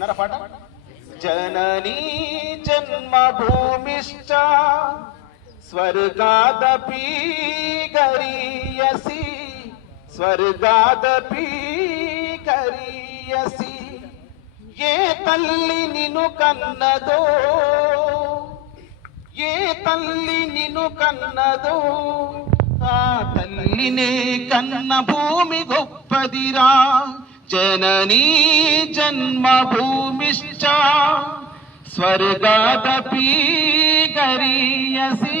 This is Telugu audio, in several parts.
విన్నారా పాట? జననీ జన్మభూమిశ్చ స్వర్గాదపి గరీయసి స్వర్గాదపి గరీయసి. ఏ తల్లి నిన్ను కన్నదో ఏ తల్లి నిన్ను కన్నదో ఆ తల్లినే కన్న భూమి గొప్పదిరా. జననీ జన్మభూమిశ్చ స్వర్గాదపి గరీయసి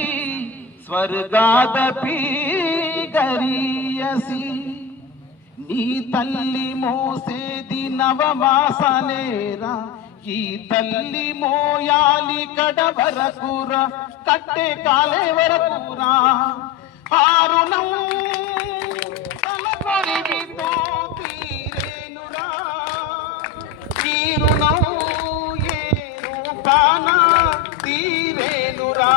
స్వర్గాదపి గరీయసి. నీ తల్లి మోసేది నవమాసలేరా, ఈ తల్లి మోయాలి కడ వరకురా, కట్టే కాలే వరకురా. ఆరుణం తలకొరివితో తీరేనురా, తీరుణం ఏ రూపాన తీరేనురా.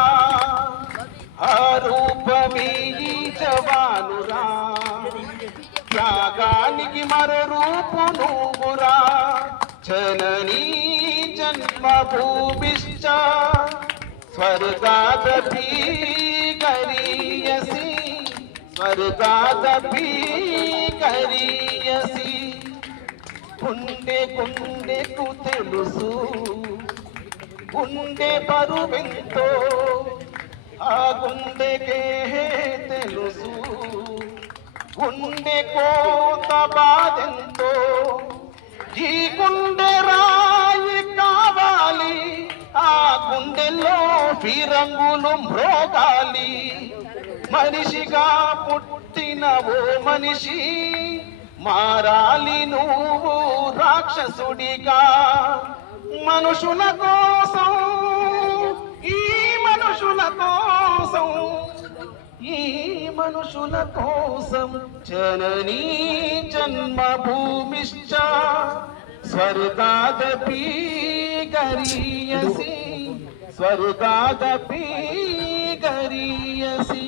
ఆ రూపమే ఈ జవానురా, త్యాగానికి మరో రూపు నువ్వురా. జననీ జన్మభూమిశ్చ స్వర్గాదపి గరీయసి స్వర్గాదపి గరీయసి. గుండె గుండెకు తెలుసు గుండె బరువెంతో, ఆ గుండెకే తెలుసు గుండె కోత బాధెంతో. ఈ గుండె రాయి కావాలి, ఆ గుండెల్లో ఫిరంగులు మ్రోగాలి. మనిషిగా పుట్టిన ఓ మనిషి మారాలి నువ్వు రాక్షసుడిగా. మనుషుల కోసం ఈ మనుషుల కోసం ఈ మనుషుల కోసం. జననీ జన్మభూమిశ్చ స్వర్గాదపి గరీయసి స్వర్గాదపి గరీయసి.